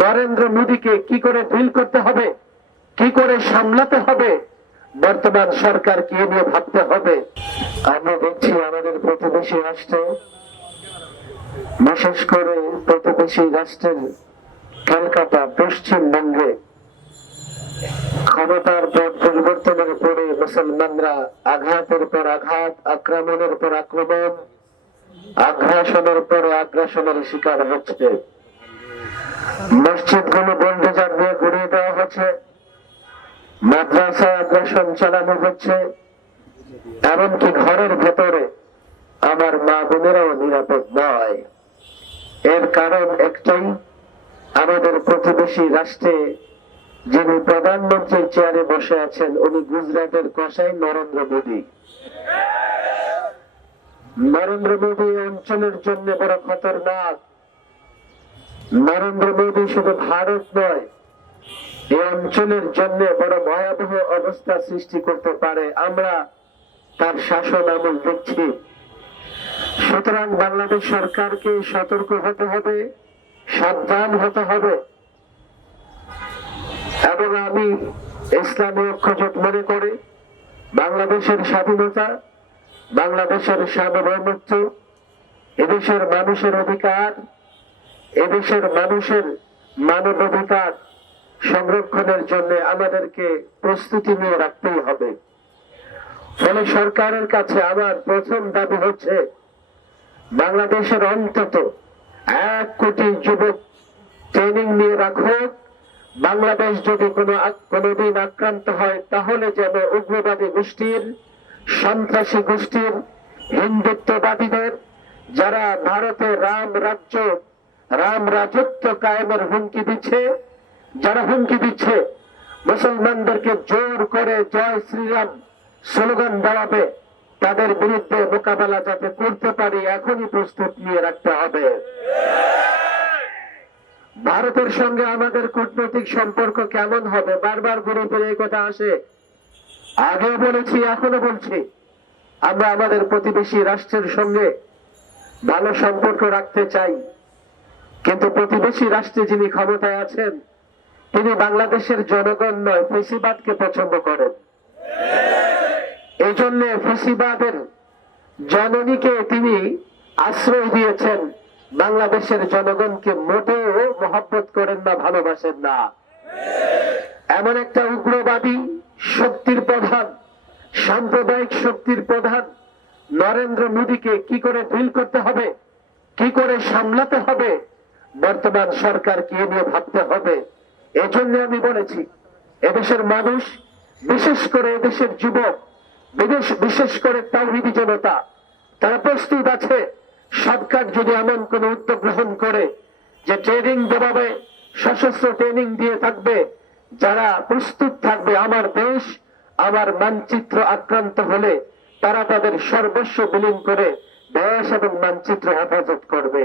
নরেন্দ্র মোদীকে কি করে ডিল করতে হবে, কি করে সামলাতে হবে, বর্তমান সরকারকে নিয়ে ভাবতে হবে। আমরা দেখছি আমাদের প্রতিবেশী রাষ্ট্র, বিশেষ করে প্রতিবেশী রাষ্ট্রের কলকাতা পশ্চিমবঙ্গে ক্ষমতার পট পরিবর্তনের পরে মুসলমানরা আঘাতের পর আঘাত, আক্রমণের পর আক্রমণ, আগ্রাসনের পর আগ্রাসনের শিকার হচ্ছে। মসজিদগুলো বন্দেজার দিয়ে ঘুরিয়ে দেওয়া হচ্ছে, মাদ্রাসায় আগ্রাসন চালানো হচ্ছে, এমনকি ঘরের ভেতরে আমার মা বোনেরাও নিরাপদ নয়। এর কারণ একটাই, আমাদের প্রতিবেশী রাষ্ট্রে যিনি প্রধানমন্ত্রীর চেয়ারে বসে আছেন উনি গুজরাটের কসাই নরেন্দ্র মোদী। নরেন্দ্র মোদী অঞ্চলের জন্য বড় খতরনাক। নরেন্দ্র মোদী শুধু ভারত নয়, এই অঞ্চলের জন্য বড় ভয়াবহ অবস্থা সৃষ্টি করতে পারে। আমরা তার শাসন আমল দেখছি। সুতরাং বাংলাদেশ সরকারকে সতর্ক হতে হবে, সাবধান হতে হবে। এবং আমি ইসলামী ঐক্যজোট মনে করি বাংলাদেশের স্বাধীনতা, বাংলাদেশের সার্বভৌমত্ব, এদেশের মানুষের অধিকার, এদেশের মানুষের মানবাধিকার সংরক্ষণের জন্য আমাদেরকে প্রস্তুতি নিয়ে রাখতেই হবে। ফলে সরকারের কাছে আমার প্রথম দাবি হচ্ছে বাংলাদেশের অন্তত 1 কোটি যুবক ট্রেনিং নিয়ে রাখুক। বাংলাদেশ যদি কোনোদিন আক্রান্ত হয় তাহলে যেন উগ্রবাদী গোষ্ঠীর, সন্ত্রাসী গোষ্ঠীর, হিন্দুত্ববাদীদের, যারা ভারতে রাম রাজত্ব কায়েমের হুমকি দিচ্ছে, যারা হুমকি দিচ্ছে মুসলমানদেরকে জোর করে জয় শ্রীরাম স্লোগান দেওয়াবে, তাদের বিরুদ্ধে মোকাবেলা যাতে করতে পারি এখনই প্রস্তুত নিয়ে রাখতে হবে। ভারতের সঙ্গে আমাদের কূটনৈতিক সম্পর্ক কেমন হবে, বারবার ঘুরে ফিরে এই কথা আসে। আগেও বলেছি, এখনো বলছি, আমরা আমাদের প্রতিবেশী রাষ্ট্রের সঙ্গে ভালো সম্পর্ক রাখতে চাই। কিন্তু প্রতিবেশী রাষ্ট্রে যিনি ক্ষমতায় আছেন তিনি বাংলাদেশের জনগণ নয়, ফেসিবাদকে পছন্দ করেন। এই জন্য ফেসিবাদের জননীকে তিনি আশ্রয় দিয়েছেন। বাংলাদেশের জনগণকে মোটেও মহব্বত করেন না, ভালোবাসেন না। এমন একটা উগ্রবাদী শক্তির প্রধান, সাম্প্রদায়িক শক্তির প্রধান নরেন্দ্র মোদীকে কি করে ডিল করতে হবে, কি করে সামলাতে হবে, বর্তমান সরকারকে নিয়ে ভাবতে হবে। এজন্য আমি বলেছি এদেশের মানুষ, বিশেষ করে এদেশের যুবক, বিশেষ করে তাওহীদি জনতা, তারা প্রস্তুত আছে। সরকার যদি এমন কোন উদ্যোগ গ্রহণ করে যে ট্রেনিং দেওয়াবে, সশস্ত্র ট্রেনিং দিয়ে থাকবে, যারা প্রস্তুত থাকবে আমার দেশ, আমার মানচিত্র আক্রান্ত হলে তারা তাদের সর্বস্ব বিলীন করে দেশ এবং মানচিত্র হেফাজত করবে।